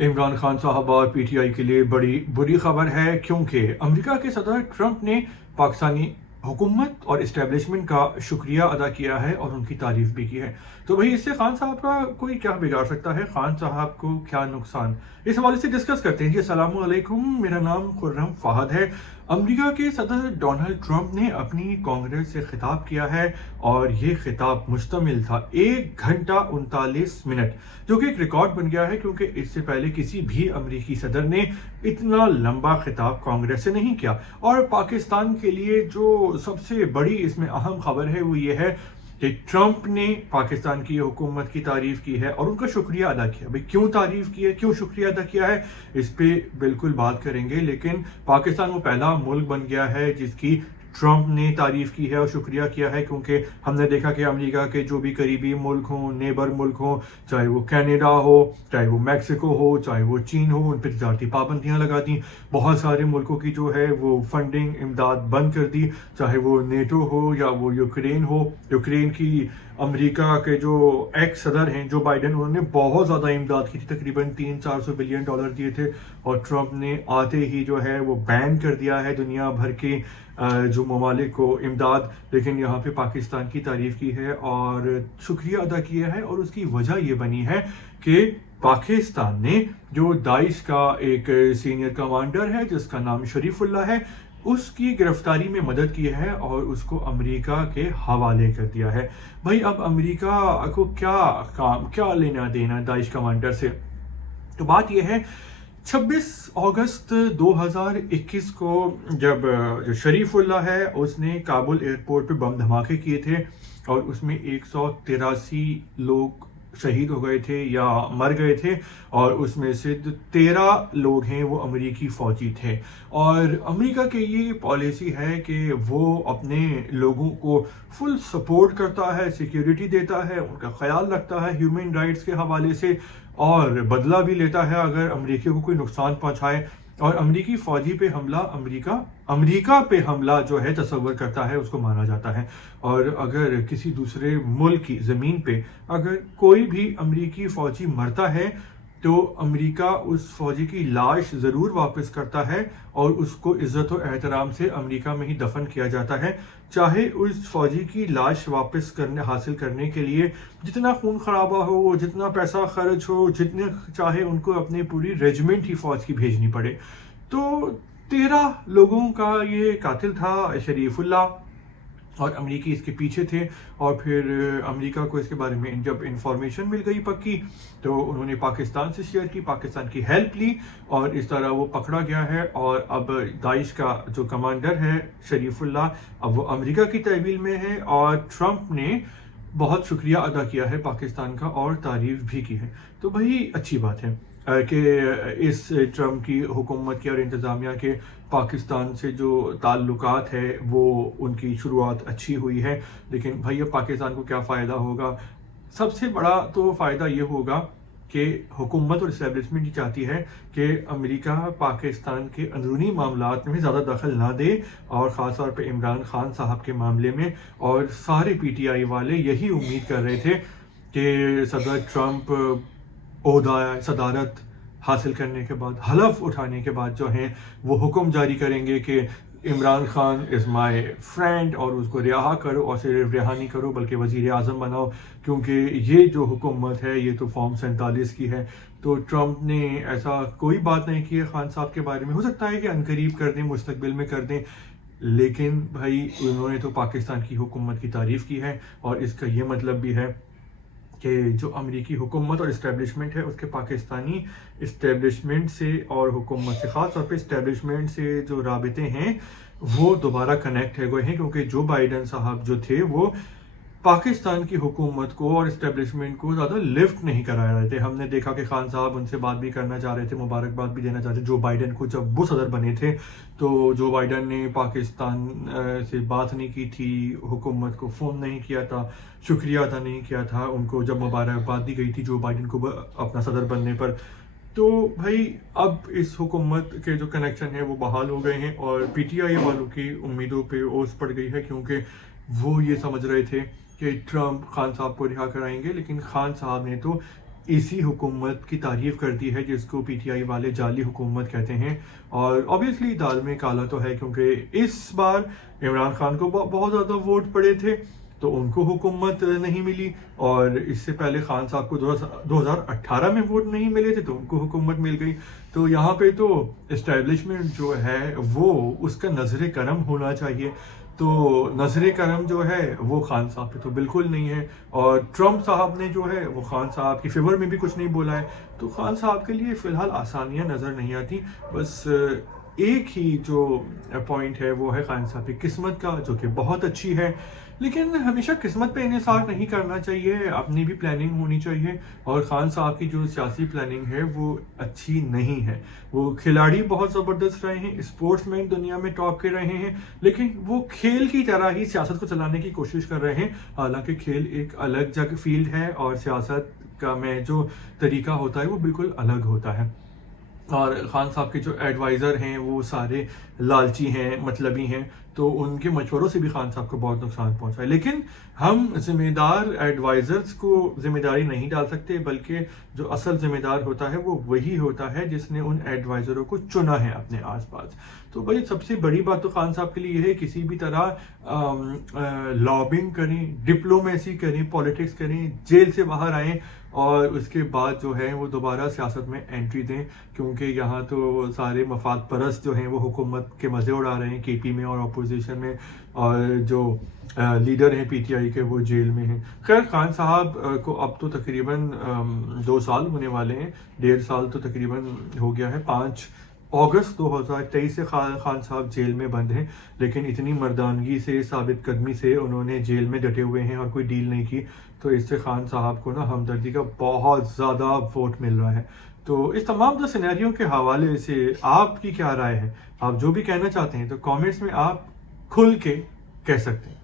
इमरान खान साहब और पीटीआई के लिए बड़ी बुरी खबर है, क्योंकि अमेरिका के सदर ट्रंप ने पाकिस्तानी हुकूमत और इस्टेब्लिशमेंट का शुक्रिया अदा किया है और उनकी तारीफ भी की है। तो भाई इससे खान साहब का कोई क्या बिगाड़ सकता है, खान साहब को क्या नुकसान, इस हवाले से डिस्कस करते हैं जी। अस्सलाम वालेकुम, मेरा नाम खुर्रम फहद है। अमेरिका के सदर डोनाल्ड ट्रंप ने अपनी कांग्रेस से खिताब किया है और ये खिताब मुश्तमिल था 1 घंटा 39 मिनट, जो कि एक रिकॉर्ड बन गया है, क्योंकि इससे पहले किसी भी अमेरिकी सदर ने इतना लंबा खिताब कांग्रेस से नहीं किया। और पाकिस्तान के लिए जो सबसे बड़ी इसमें अहम खबर है वो ये है कि ट्रंप ने पाकिस्तान की हुकूमत की तारीफ की है और उनका शुक्रिया अदा किया। भाई क्यों तारीफ की है, क्यों शुक्रिया अदा किया है, इस पे बिल्कुल बात करेंगे। लेकिन पाकिस्तान वो पहला मुल्क बन गया है जिसकी ट्रंप ने तारीफ की है और शुक्रिया किया है, क्योंकि हमने देखा कि अमेरिका के जो भी करीबी मुल्क हों, नेबर मुल्क हों, चाहे वो कनाडा हो, चाहे वो मैक्सिको हो, चाहे वो चीन हो, उन पर तजारती पाबंदियां लगा दी। बहुत सारे मुल्कों की जो है वो फंडिंग इमदाद बंद कर दी, चाहे वो नेटो हो या वो यूक्रेन हो। यूक्रेन की अमेरिका के जो एक्स सदर हैं जो बाइडन, उन्होंने बहुत ज़्यादा इमदाद की थी, तकरीबन 300-400 बिलियन डॉलर दिए थे, और ट्रंप ने आते ही जो है वो बैन कर दिया है दुनिया भर के जो ममालिक को इमदाद। लेकिन यहाँ पे पाकिस्तान की तारीफ की है और शुक्रिया अदा किया है, और उसकी वजह ये बनी है कि पाकिस्तान ने जो दाइश का एक सीनियर कमांडर है जिसका नाम शरीफुल्लाह है, उसकी गिरफ्तारी में मदद की है और उसको अमेरिका के हवाले कर दिया है। भाई अब अमेरिका को क्या लेना देना दाइश कमांडर से। तो बात यह है, 26 अगस्त 2021 को जब जो शरीफुल्लाह है उसने काबुल एयरपोर्ट पे बम धमाके किए थे और उसमें 183 लोग शहीद हो गए थे या मर गए थे, और उसमें से 13 लोग हैं वो अमेरिकी फौजी थे। और अमेरिका की ये पॉलिसी है कि वो अपने लोगों को फुल सपोर्ट करता है, सिक्योरिटी देता है, उनका ख्याल रखता है ह्यूमन राइट्स के हवाले से, और बदला भी लेता है अगर अमेरिका को कोई नुकसान पहुंचाए। और अमेरिकी फौजी पे हमला अमेरिका पे हमला जो है तसव्वुर करता है उसको माना जाता है। और अगर किसी दूसरे मुल्क की ज़मीन पे अगर कोई भी अमेरिकी फौजी मरता है तो अमेरिका उस फौजी की लाश ज़रूर वापस करता है और उसको इज़्ज़त और एहतराम से अमेरिका में ही दफन किया जाता है, चाहे उस फौजी की लाश वापस हासिल करने के लिए जितना खून खराबा हो, जितना पैसा खर्च हो, जितने चाहे उनको अपनी पूरी रेजिमेंट ही फौज की भेजनी पड़े। तो 13 लोगों का ये कातिल था शरीफुल्लाह, और अमेरिकी इसके पीछे थे। और फिर अमेरिका को इसके बारे में जब इंफॉर्मेशन मिल गई पक्की, तो उन्होंने पाकिस्तान से शेयर की, पाकिस्तान की हेल्प ली, और इस तरह वो पकड़ा गया है। और अब दाइश का जो कमांडर है शरीफुल्लाह, अब वो अमेरिका की तहवील में है, और ट्रंप ने बहुत शुक्रिया अदा किया है पाकिस्तान का और तारीफ भी की है। तो भाई अच्छी बात है कि इस ट्रंप की हुकूमत के और इंतज़ामिया के पाकिस्तान से जो ताल्लुकात है वो उनकी शुरुआत अच्छी हुई है। लेकिन भाई अब पाकिस्तान को क्या फ़ायदा होगा? सबसे बड़ा तो फ़ायदा ये होगा कि हुकूमत और इस्टेब्लिशमेंट ये चाहती है कि अमेरिका पाकिस्तान के अंदरूनी मामलात में ज़्यादा दखल ना दे, और ख़ास तौर पे इमरान खान साहब के मामले में। और सारे पीटीआई वाले यही उम्मीद कर रहे थे कि सदर ट्रंप ओहदा सदारत हासिल करने के बाद, हलफ उठाने के बाद जो हैं वो हुक्म जारी करेंगे कि Imran Khan is my friend, और उसको रिहा करो, और सिर्फ रिहा नहीं करो बल्कि वज़ीर आज़म बनाओ, क्योंकि ये जो हुकूमत है ये तो फॉर्म 47 की है। तो ट्रंप ने ऐसा कोई बात नहीं की है खान साहब के बारे में। हो सकता है कि अनकरीब कर दें, मुस्तकबिल में कर दें, लेकिन भाई उन्होंने तो पाकिस्तान की हुकूमत की तारीफ़ की है। और इसका ये मतलब भी है कि जो अमेरिकी हुकूमत और इस्टेब्लिशमेंट है उसके पाकिस्तानी इस्टेब्लिशमेंट से और हुकूमत से, ख़ास तौर पे इस्टेब्लिशमेंट से जो राबिते हैं वो दोबारा कनेक्ट है गए हैं, क्योंकि जो बाइडन साहब जो थे वो पाकिस्तान की हुकूमत को और इस्टेब्लिशमेंट को ज़्यादा लिफ्ट नहीं करा रहे थे। हमने देखा कि खान साहब उनसे बात भी करना चाह रहे थे, मुबारकबाद भी देना चाहते थे जो बाइडन को, जब वो सदर बने थे तो जो बाइडन ने पाकिस्तान से बात नहीं की थी, हुकूमत को फ़ोन नहीं किया था, शुक्रिया अदा नहीं किया था उनको जब मुबारकबाद दी गई थी जो बाइडन को अपना सदर बनने पर। तो भाई अब इस हुकूमत के जो कनेक्शन है वो बहाल हो गए हैं, और पीटीआई वालों की उम्मीदों पे ओस पड़ गई है, क्योंकि वो ये समझ रहे थे कि ट्रंप खान साहब को रिहा कराएंगे, लेकिन खान साहब ने तो इसी हुकूमत की तारीफ करती है जिसको पीटीआई वाले जाली हुकूमत कहते हैं। और ऑब्वियसली दाल में काला तो है, क्योंकि इस बार इमरान खान को बहुत ज़्यादा वोट पड़े थे तो उनको हुकूमत नहीं मिली, और इससे पहले खान साहब को 2018 में वोट नहीं मिले थे तो उनको हुकूमत मिल गई। तो यहाँ पे तो इस्टेब्लिशमेंट जो है वो उसका नजर करम होना चाहिए। तो नजर करम जो है वो खान साहब पे तो बिल्कुल नहीं है, और ट्रम्प साहब ने जो है वो खान साहब की फेवर में भी कुछ नहीं बोला है। तो खान साहब के लिए फ़िलहाल आसानियां नज़र नहीं आती। बस एक ही जो पॉइंट है वो है खान साहब की किस्मत का, जो कि बहुत अच्छी है, लेकिन हमेशा किस्मत पे इन्हिसार नहीं करना चाहिए, अपनी भी प्लानिंग होनी चाहिए। और खान साहब की जो सियासी प्लानिंग है वो अच्छी नहीं है। वो खिलाड़ी बहुत ज़बरदस्त रहे हैं, स्पोर्ट्समैन दुनिया में टॉप के रहे हैं, लेकिन वो खेल की तरह ही सियासत को चलाने की कोशिश कर रहे हैं। हालांकि खेल एक अलग जगह फील्ड है और सियासत का में जो तरीका होता है वो बिल्कुल अलग होता है। और खान साहब के जो एडवाइज़र हैं वो सारे लालची हैं, मतलबी हैं, तो उनके मशवरों से भी खान साहब को बहुत नुकसान पहुंचा है। लेकिन हम जिम्मेदार एडवाइज़र्स को जिम्मेदारी नहीं डाल सकते, बल्कि जो असल जिम्मेदार होता है वो वही होता है जिसने उन एडवाइज़रों को चुना है अपने आसपास। तो भाई सबसे बड़ी बात तो खान साहब के लिए यह है, किसी भी तरह लॉबिंग करें, डिप्लोमेसी करें, पॉलिटिक्स करें, जेल से बाहर आएँ और उसके बाद जो है वो दोबारा सियासत में एंट्री दें, क्योंकि यहाँ तो सारे मफाद परस्त जो हैं वो हुकूमत के मज़े उड़ा रहे हैं केपी में और अपोजिशन में, और जो लीडर हैं पीटीआई के वो जेल में हैं। खैर खान साहब को अब तो तकरीबन 2 साल होने वाले हैं, 1.5 साल तो तकरीबन हो गया है। 5 अगस्त 2023 से खान साहब जेल में बंद हैं, लेकिन इतनी मर्दानगी से, साबित कदमी से उन्होंने जेल में डटे हुए हैं और कोई डील नहीं की, तो इससे खान साहब को ना हमदर्दी का बहुत ज़्यादा वोट मिल रहा है। तो इस तमाम दो सिनेरियो के हवाले से आपकी क्या राय है? आप जो भी कहना चाहते हैं तो कमेंट्स में आप खुल के कह सकते हैं।